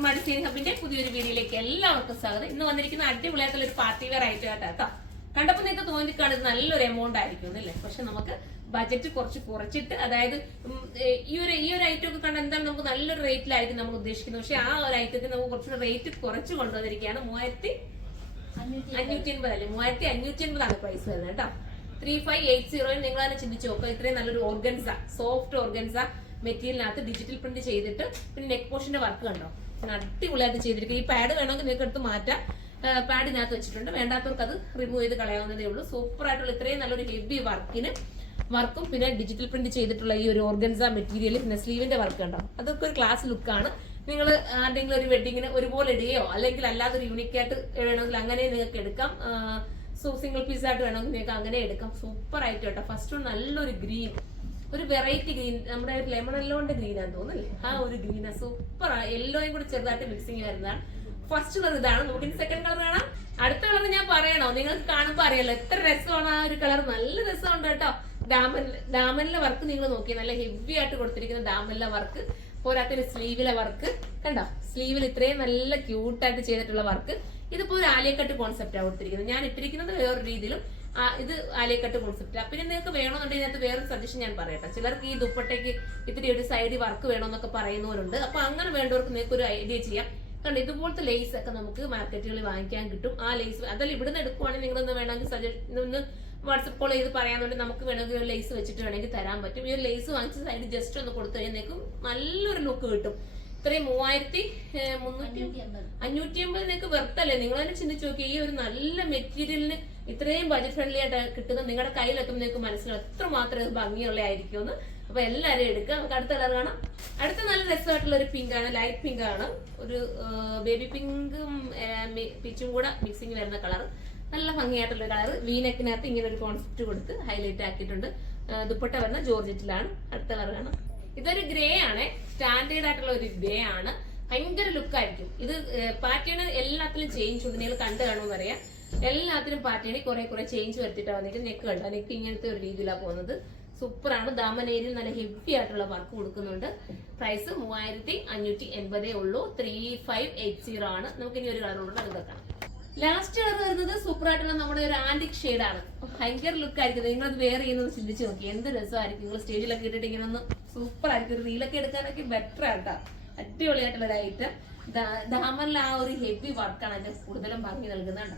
പൂർണ്ണ ഡിസൈൻ ഹബിന്റെ പുതിയൊരു വീഡിയോയിലേക്ക് എല്ലാവർക്കും സ്വാഗതം. ഇന്ന് വന്നിരിക്കുന്ന അടിപൊളിയായിട്ടുള്ള ഒരു പാർട്ടി വെയർ ആയിട്ട് കേട്ടോ. കണ്ടപ്പോൾ നിങ്ങൾക്ക് തോന്നിക്കാണ് ഇത് നല്ലൊരു എമൗണ്ട് ആയിരിക്കും അല്ലേ? പക്ഷെ നമുക്ക് ബജറ്റ് കുറച്ചിട്ട്, അതായത് ഈ ഒരു ഐറ്റം ഒക്കെ കണ്ട എന്താണ് നമുക്ക് നല്ലൊരു റേറ്റിലായിരിക്കും നമ്മൾ ഉദ്ദേശിക്കുന്നത്. പക്ഷെ ആ ഒരു ഐറ്റത്തിന് നമുക്ക് കുറച്ചുകൂടെ റേറ്റ് കുറച്ച് കൊണ്ടുവന്നിരിക്കുകയാണ്. 3550 അല്ലേ, 3550 പ്രൈസ് വരുന്നത് കേട്ടോ. 3580 നിങ്ങൾ തന്നെ ചിന്തിച്ചു നോക്കുക. ഇത്രയും നല്ലൊരു ഓർഗൻസ, സോഫ്റ്റ് ഓർഗൻസ മെറ്റീരിയലിനകത്ത് ഡിജിറ്റൽ പ്രിന്റ് ചെയ്തിട്ട് പിന്നെ നെക്ക് പോർഷന്റെ വർക്ക് കണ്ടോ, അടിപൊളിയായിട്ട് ചെയ്തിരിക്കും. ഈ പാഡ് വേണമെങ്കിൽ നിങ്ങൾക്ക് എടുത്ത് മാറ്റാം. പാഡിനകത്ത് വെച്ചിട്ടുണ്ട്, വേണ്ടാത്തവർക്ക് അത് റിമൂവ് ചെയ്ത് കളയാവുന്നതേ ഉള്ളൂ. സൂപ്പർ ആയിട്ടുള്ള ഇത്രയും നല്ലൊരു ഹെവി വർക്കും പിന്നെ ഡിജിറ്റൽ പ്രിന്റ് ചെയ്തിട്ടുള്ള ഈ ഒരു ഓർഗൻസ മെറ്റീരിയൽ, പിന്നെ സ്ലീവിന്റെ വർക്ക് കണ്ടോ, അതൊക്കെ ഒരു ക്ലാസ് ലുക്കാണ്. നിങ്ങൾ ആരുടെങ്കിലും ഒരു വെഡിങ്ങിന് ഒരുപോലെ ഇടുകയോ അല്ലെങ്കിൽ അല്ലാതെ ഒരു യൂണിക് ആയിട്ട് വേണമെങ്കിൽ അങ്ങനെ നിങ്ങൾക്ക് എടുക്കാം. സിംഗിൾ പീസ് ആയിട്ട് വേണമെങ്കിൽ നിങ്ങൾക്ക് അങ്ങനെ എടുക്കാം. സൂപ്പർ ആയിട്ട് കേട്ടോ. ഫസ്റ്റ് നല്ലൊരു ഗ്രീൻ, ഒരു വെറൈറ്റി ഗ്രീൻ, നമ്മുടെ ഒരു ലെമൺ യെല്ലോന്റെ ഗ്രീൻ ആണെന്ന് തോന്നുന്നല്ലേ, ആ ഒരു ഗ്രീനാ സൂപ്പർ. യെല്ലോയും കൂടി ചെറുതായിട്ട് മിക്സിങ് വരുന്നതാണ്. ഫസ്റ്റ് കളർ ഇതാണ്. നമുക്ക് സെക്കൻഡ് കളർ കാണാം. അടുത്ത കളർ ഞാൻ പറയണോ? നിങ്ങൾക്ക് കാണുമ്പോൾ അറിയാലോ എത്ര രസമാണ് ആ ഒരു കളർ. നല്ല രസമുണ്ട് കേട്ടോ. ഡാമനിലെ വർക്ക് നിങ്ങൾ നോക്കി, നല്ല ഹെവി ആയിട്ട് കൊടുത്തിരിക്കുന്ന ഡാമനിലെ വർക്ക്. പോരാത്തൊരു സ്ലീവിലെ വർക്ക് കണ്ടോ, സ്ലീവിൽ ഇത്രയും നല്ല ക്യൂട്ടായിട്ട് ചെയ്തിട്ടുള്ള വർക്ക്. ഇതിപ്പോ ഒരു ആലിയക്കട്ട് കോൺസെപ്റ്റാണ് കൊടുത്തിരിക്കുന്നത്. ഞാൻ ഇട്ടിരിക്കുന്നത് വേറൊരു രീതിയിലും, ഇത് ആലിയക്കട്ട് കോൺസെപ്റ്റ്. പിന്നെ നിങ്ങൾക്ക് വേണമെന്നുണ്ടെങ്കിൽ ഇതിനകത്ത് വേറൊരു സജഷൻ ഞാൻ പറയട്ടെ. ചിലർക്ക് ഈ ദുപ്പട്ടയ്ക്ക് ഇത്തിരി ഒരു സൈഡ് വർക്ക് വേണമെന്നൊക്കെ പറയുന്നവരുണ്ട്. അപ്പൊ അങ്ങനെ വേണ്ടവർക്ക് നിങ്ങൾക്ക് ഒരു ഐഡിയ ചെയ്യാം. കണ്ടോ, ഇതുപോലത്തെ ലേസ് ഒക്കെ നമുക്ക് മാർക്കറ്റുകളിൽ വാങ്ങിക്കാൻ കിട്ടും. ആ ലേസ് അതല്ല ഇവിടുന്ന് എടുക്കുവാണെങ്കിൽ നിങ്ങളൊന്ന് വേണമെങ്കിൽ ഒന്ന് വാട്സപ്പ് കോൾ ചെയ്ത് പറയാന്നുണ്ടെങ്കിൽ നമുക്ക് വേണമെങ്കിൽ ഒരു ലേസ് വെച്ചിട്ട് വേണമെങ്കിൽ തരാൻ പറ്റും. ഈ ഒരു ലേസ് വാങ്ങിച്ച സൈഡ് ജസ്റ്റ് ഒന്ന് കൊടുത്തു കഴിഞ്ഞാൽ നിങ്ങൾക്ക് നല്ലൊരു ലുക്ക് കിട്ടും. ഇത്രയും 3550 നിങ്ങൾക്ക് വെറുത്തല്ലേ? നിങ്ങൾ തന്നെ ചിന്തിച്ചു നോക്കി. ഈ ഒരു നല്ല മെറ്റീരിയലിന് ഇത്രയും ബജറ്റ് ഫ്രണ്ട്ലി ആയിട്ട് കിട്ടുന്നത് നിങ്ങളുടെ കയ്യിലെത്തുമ്പോൾ നിങ്ങൾക്ക് മനസ്സിലാവും എത്രമാത്രം ഇത് ഭംഗിയുള്ള ആയിരിക്കുമെന്ന്. അപ്പൊ എല്ലാവരും എടുക്കുക. നമുക്ക് അടുത്ത കളർ കാണാം. അടുത്ത നല്ല രസമായിട്ടുള്ള ഒരു പിങ്ക് ആണ്, ലൈറ്റ് പിങ്ക് ആണ്. ഒരു ബേബി പിങ്കും പിച്ചും കൂടെ മിക്സിങ് വരുന്ന കളർ. നല്ല ഭംഗിയായിട്ടുള്ള കളർ. വീനെക്കിനകത്ത് ഇങ്ങനെ ഒരു കോൺസെപ്റ്റ് കൊടുത്ത് ഹൈലൈറ്റ് ആക്കിയിട്ടുണ്ട്. ദുപ്പട്ട വരുന്ന ജോർജറ്റിലാണ്. അടുത്ത കളർ കാണാം. ഇതൊരു ഗ്രേ ആണ്, സ്റ്റാൻഡേർഡ് ആയിട്ടുള്ള ഒരു ഗ്രേ ആണ്. ഭയങ്കര ലുക്കായിരിക്കും. ഇത് പാറ്റേൺ എല്ലാത്തിലും ചേഞ്ച് ഉണ്ട്. നിങ്ങൾ കണ്ടു കാണുമെന്ന് അറിയാം. എല്ലാത്തിനും പാറ്റേണിൽ കുറെ ചേഞ്ച് വരുത്തിയിട്ട് വന്നിട്ട് നെക്ക് കണ്ടോ, നെക്ക് ഇങ്ങനത്തെ ഒരു രീതിയിലാണ് പോകുന്നത്. സൂപ്പറാണ്. ദാമനേരിയിൽ നല്ല ഹെവി ആയിട്ടുള്ള വർക്ക് കൊടുക്കുന്നുണ്ട്. പ്രൈസ് 3580 ഉള്ളൂ. 3580 ആണ്. നമുക്ക് ഇനി ഒരു കളറുണ്ട്, അത് വെക്കാം. ലാസ്റ്റ് കളർ വരുന്നത് സൂപ്പർ ആയിട്ടുള്ള നമ്മുടെ ഒരു ആന്റിക് ഷെയ്ഡ് ആണ്. ഭയങ്കര ലുക്ക് ആയിരിക്കും. നിങ്ങളത് വേറെ ചെയ്യുന്നത് ചിന്തിച്ച് നോക്കി, എന്ത് രസമായിരിക്കും. നിങ്ങൾ സ്റ്റേജിലൊക്കെ ഇട്ടിട്ട് ഇങ്ങനെ ഒന്ന് സൂപ്പർ ആയിരിക്കും. ഒരു റീലൊക്കെ എടുക്കാനൊക്കെ ബെറ്റർ ആട്ടോ. അടിപൊളിയായിട്ടുള്ള ഒരു ഐറ്റം. ദാമനിൽ ആ ഒരു ഹെവി വർക്കാണ് അതിന്റെ കൂടുതലും ഭംഗി നൽകുന്നുണ്ട്.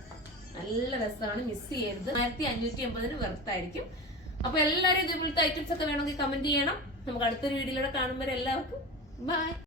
നല്ല രസമാണ്, മിസ് ചെയ്യരുത്. 1550 വെർത്തായിരിക്കും. അപ്പൊ എല്ലാവരും ഇതുപോലത്തെ ഐറ്റംസ് ഒക്കെ വേണമെങ്കിൽ കമന്റ് ചെയ്യണം. നമുക്ക് അടുത്തൊരു വീഡിയോയിലൂടെ കാണുമ്പോൾ എല്ലാവർക്കും ബൈ.